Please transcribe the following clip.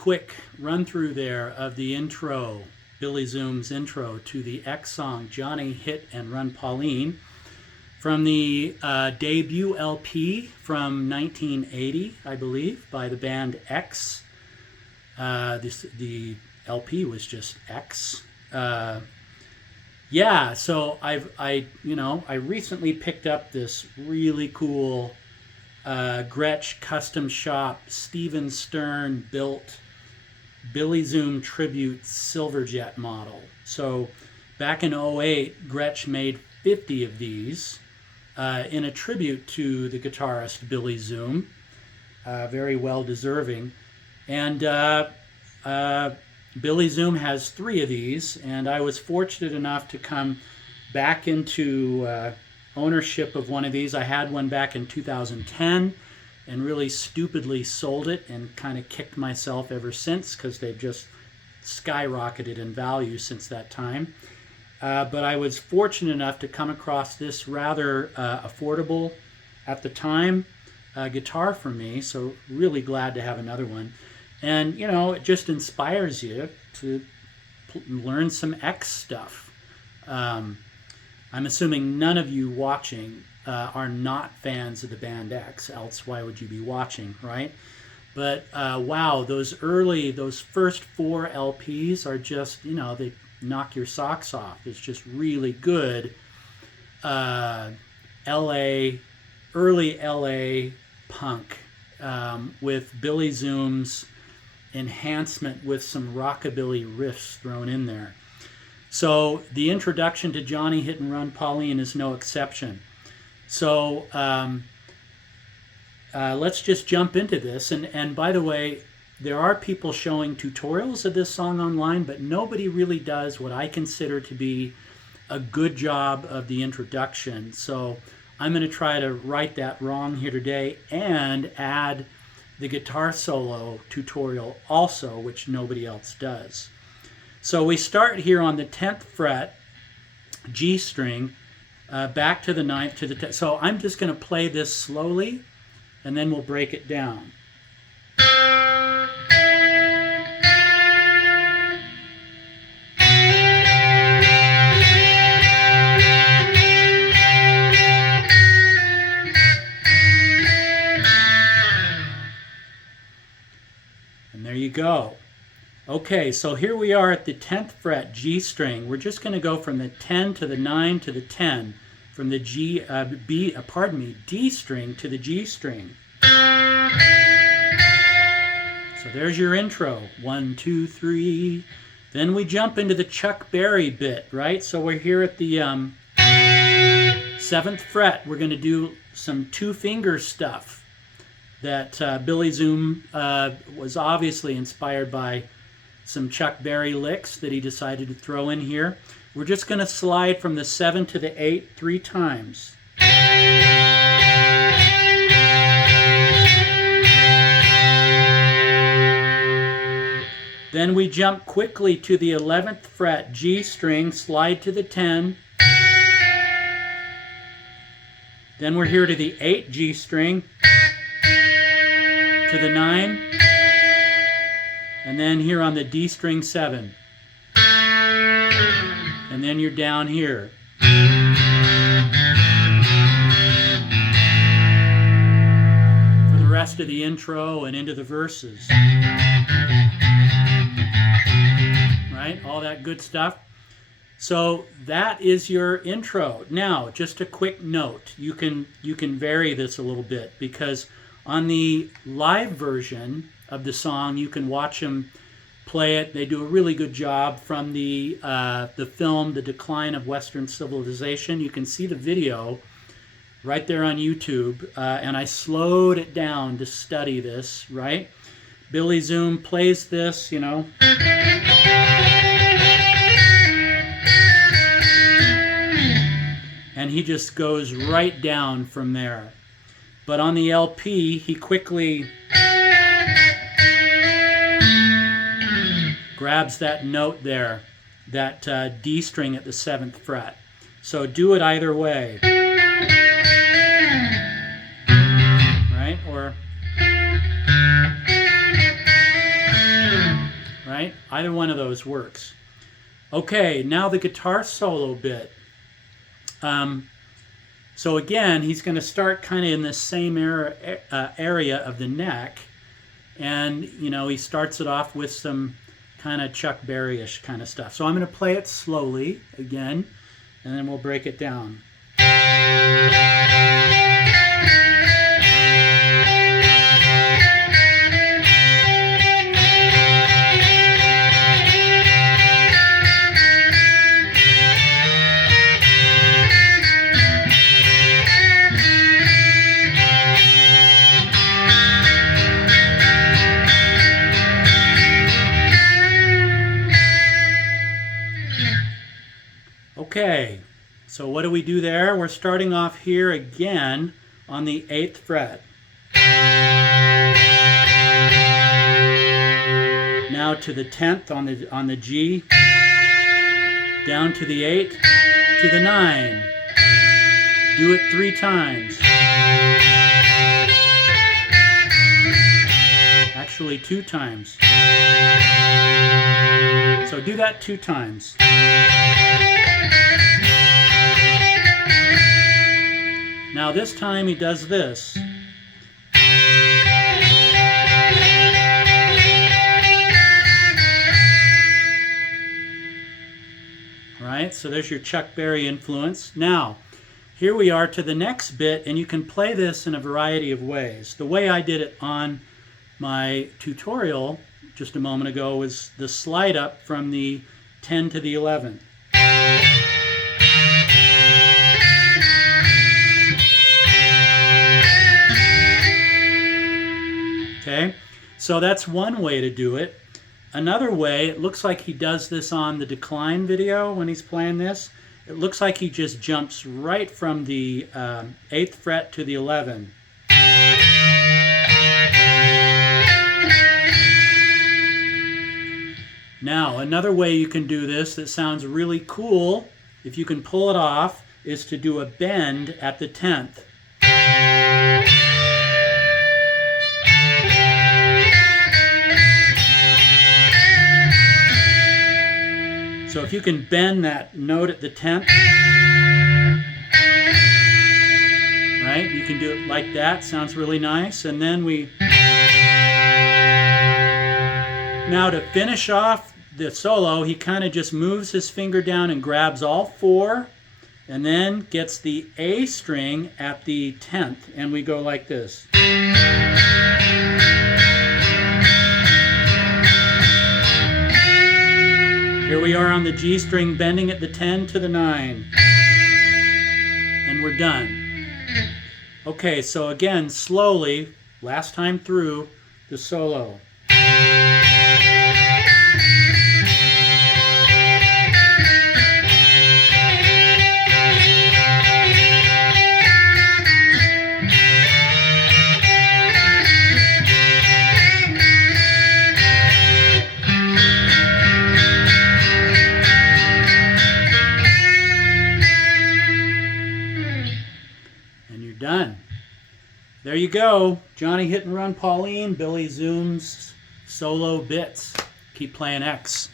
quick run through there of the intro, Billy Zoom's intro to the X song, Johnny Hit and Run Pauline, from the debut LP from 1980, I believe, by the band X. The LP was just X. Yeah, so I recently picked up this really cool Gretsch custom shop Steven Stern built Billy Zoom tribute Silverjet model. So back in '08, Gretsch made 50 of these in a tribute to the guitarist Billy Zoom, very well deserving. And Billy Zoom has 3 of these, and I was fortunate enough to come back into ownership of one of these. I had one back in 2010 and really stupidly sold it and kind of kicked myself ever since because they've just skyrocketed in value since that time. But I was fortunate enough to come across this rather affordable at the time guitar for me, so really glad to have another one. And, you know, it just inspires you to learn some X stuff. I'm assuming none of you watching are not fans of the band X, else why would you be watching, right? But wow, those first 4 LPs are just, you know, they knock your socks off. It's just really good early LA punk with Billy Zoom's enhancement with some rockabilly riffs thrown in there. So the introduction to Johnny Hit and Run Pauline is no exception. So let's just jump into this. And by the way, there are people showing tutorials of this song online, but nobody really does what I consider to be a good job of the introduction. So I'm going to try to right that wrong here today and add the guitar solo tutorial also, which nobody else does. So we start here on the 10th fret, G string, back to the 9th to the 10th. So I'm just going to play this slowly, and then we'll break it down. There you go. Okay, so here we are at the 10th fret G string. We're just going to go from the 10 to the 9 to the 10, from the D string to the G string. So there's your intro. 1, 2, 3. Then we jump into the Chuck Berry bit, right? So we're here at the 7th fret. We're going to do some 2-finger stuff that Billy Zoom was obviously inspired by some Chuck Berry licks that he decided to throw in here. We're just going to slide from the 7 to the 8 3 times. Then we jump quickly to the 11th fret G string, slide to the 10. Then we're here to the 8 G string, to the 9, and then here on the D string 7. And then you're down here. For the rest of the intro and into the verses. Right? All that good stuff. So that is your intro. Now, just a quick note. You can vary this a little bit, because on the live version of the song, you can watch them play it. They do a really good job from the film, The Decline of Western Civilization. You can see the video right there on YouTube, and I slowed it down to study this, right? Billy Zoom plays this, you know. And he just goes right down from there. But on the LP, he quickly grabs that note there, that D string at the 7th fret. So do it either way. Right? Or right? Either one of those works. Okay, now the guitar solo bit. So again, he's going to start kind of in the same area of the neck. And, you know, he starts it off with some kind of Chuck Berry-ish kind of stuff. So I'm going to play it slowly again, and then we'll break it down. Okay, so what do we do there? We're starting off here again on the 8th fret. Now to the 10th on the G, down to the 8, to the 9. Do it 3 times. Actually 2 times. So do that 2 times. Now this time he does this. All right, so there's your Chuck Berry influence. Now, here we are to the next bit, and you can play this in a variety of ways. The way I did it on my tutorial just a moment ago was the slide up from the 10 to the 11th. Okay, so that's one way to do it. Another way, it looks like he does this on the decline video when he's playing this. It looks like he just jumps right from the 8th fret to the 11th. Now, another way you can do this that sounds really cool, if you can pull it off, is to do a bend at the 10th. So if you can bend that note at the 10th, right, you can do it like that. Sounds really nice. And then now to finish off the solo, he kind of just moves his finger down and grabs all 4, and then gets the A string at the 10th, and we go like this. Here we are on the G string, bending at the 10 to the 9. And we're done. Okay, so again, slowly, last time through, the solo. Done. There you go. Johnny Hit and Run Pauline, Billy Zoom's solo bits. Keep playing X.